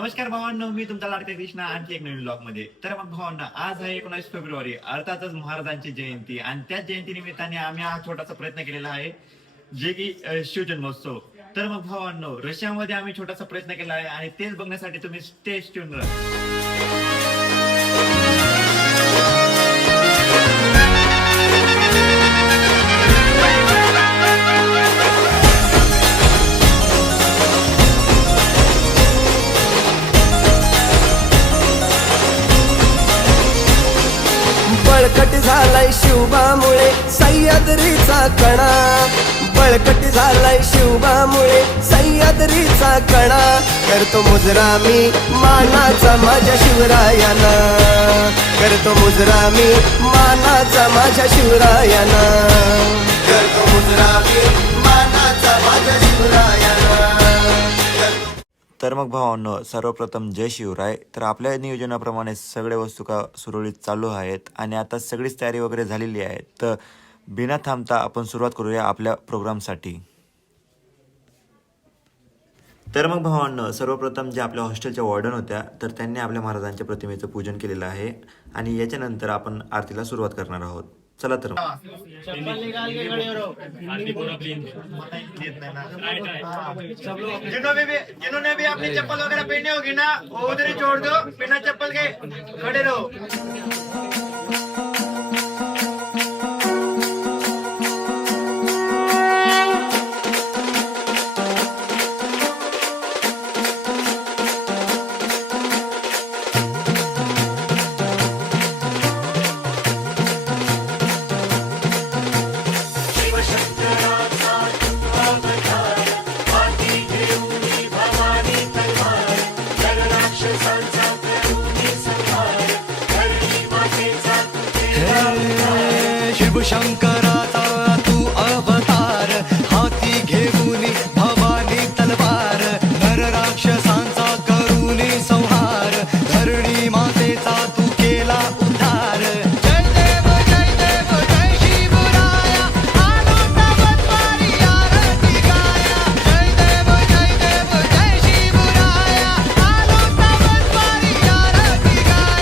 नमस्कार भावांनो, मी तुमचा लाडका कृष्णा आणखी एक नवीन ब्लॉग मध्ये. तर मग भावांना आज आहे 19 फेब्रुवारी, अर्थातच महाराजांची जयंती. आणि त्याच जयंती निमित्ताने आम्ही हा छोटासा प्रयत्न केलेला आहे, जे की शिवजन्मोत्सव. तर मग भावांनो, रशियामध्ये आम्ही छोटासा प्रयत्न केला आहे आणि तेच बघण्यासाठी तुम्ही स्टे ट्यून राहा. बळकट झालाय शिवबामुळे सह्याद्रीचा कणा, बळकट झालाय शिवबामुळे सह्याद्रीचा कणा. करतो मुजरा मी मानाचा माझ्या शिवरायाना, करतो मुजरा मी मानाचा माझ्या शिवरायाना, करतो मुजरा मी मानाचा माझ्या शिवरायाना. तर मग भावांनो, सर्वप्रथम जय शिवराय. तर आपल्या नियोजनाप्रमाणे सगळे वस्तू का सुरळीत चालू आहेत आणि आता सगळीच तयारी वगैरे झालेली आहे. तर बिना थांबता आपण सुरुवात करूया आपल्या प्रोग्रामसाठी. तर मग भावांनो, सर्वप्रथम जे आपल्या हॉस्टेलच्या वॉर्डन होत्या, तर त्यांनी आपल्या महाराजांच्या प्रतिमेचं पूजन केलेलं आहे आणि याच्यानंतर आपण आरतीला सुरुवात करणार आहोत. चला तर जिन्होंने भी अपनी चप्पल वगैरह पहनी होगी ना, वो उधर ही छोड़ दो, बिना चप्पल के खड़े रहो. शिवशंकराचा तू अवतार, हाती घेऊन भवानी तलवार, नर राक्षसांचा करूनी संहार, धरणी मातेचा तू केला उद्धार. जय देव जय शिवराया, आलो तवत्वारी आरती गाया. जय देव जय शिवराया, आलो तवत्वारी आरती गाया.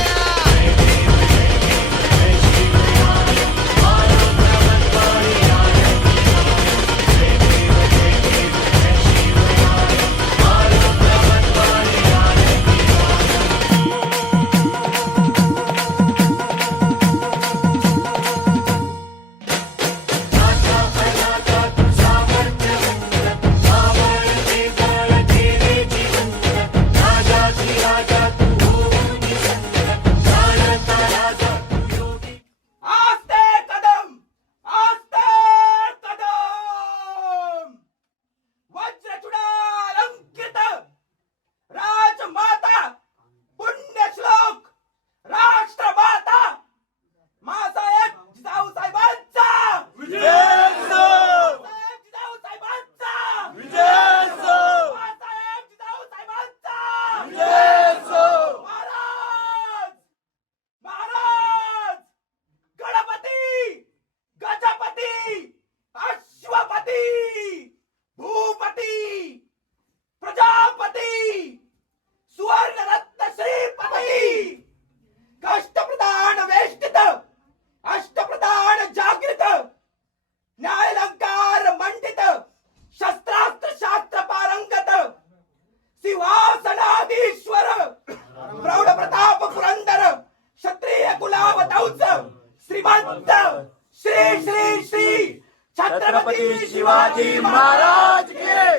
छत्रपती शिवाजी महाराज की जय,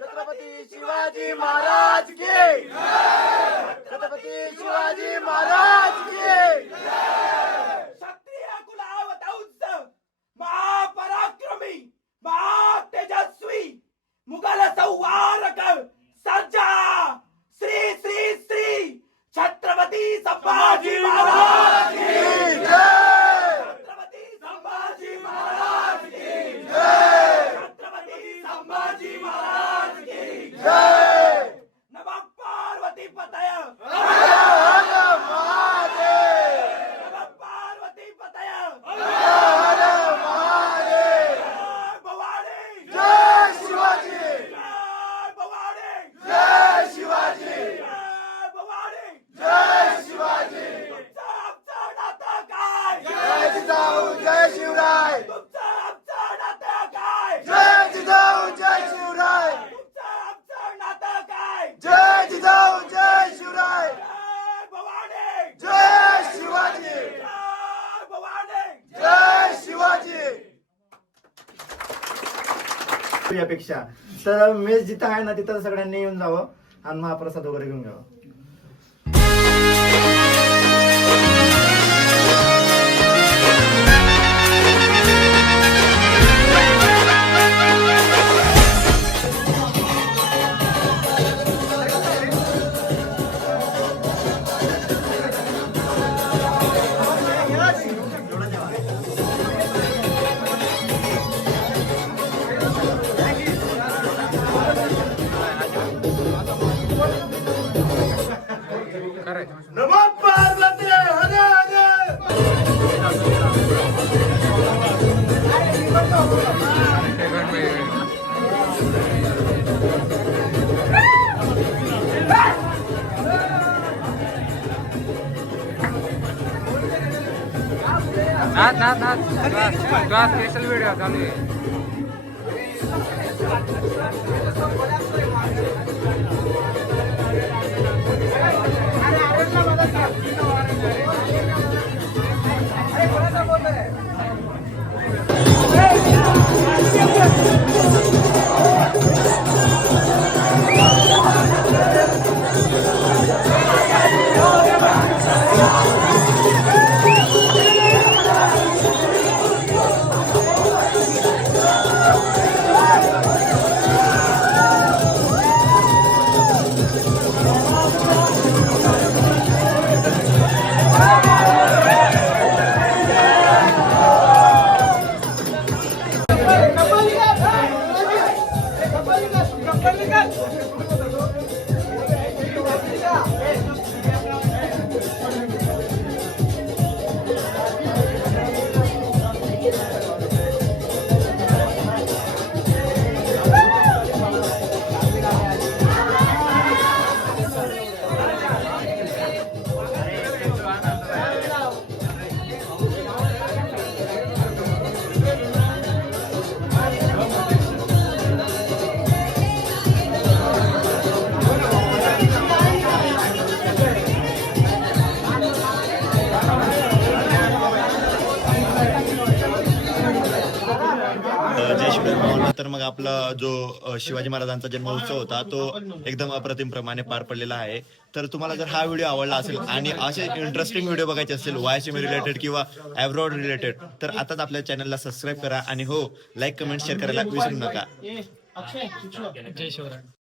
छत्रपती शिवाजी महाराज की जय, छत्रपती शिवाजी महाराज की जय. क्षत्रिय कुलावतंस, महापराक्रमी, महातेजस्वी, मुघल संहारक सर्जा श्री श्री श्री छत्रपती संभाजी महाराज की जय. पार्वती पतय. यापेक्षा तर मेस जिथं आहे ना तिथं सगळ्यांनी येऊन जावं आणि महाप्रसाद वगैरे घेऊन घ्यावं. नमो पार्वती हरे हरे. स्पेशल व्हिडिओ चालू आहे. जय शिवराय भावांनो. तर मग आपला जो शिवाजी महाराजांचा जन्मोत्सव होता तो एकदम अप्रतिम प्रमाणे पार पडलेला आहे. तर तुम्हाला जर हा व्हिडिओ आवडला असेल आणि असे इंटरेस्टिंग व्हिडिओ बघायचे असेल वायसीएम रिलेटेड किंवा अब्रॉड रिलेटेड तर आताच आपल्या चॅनलला सबस्क्राईब करा आणि हो लाईक कमेंट शेअर करायला विसरू नका. जय शिवराय.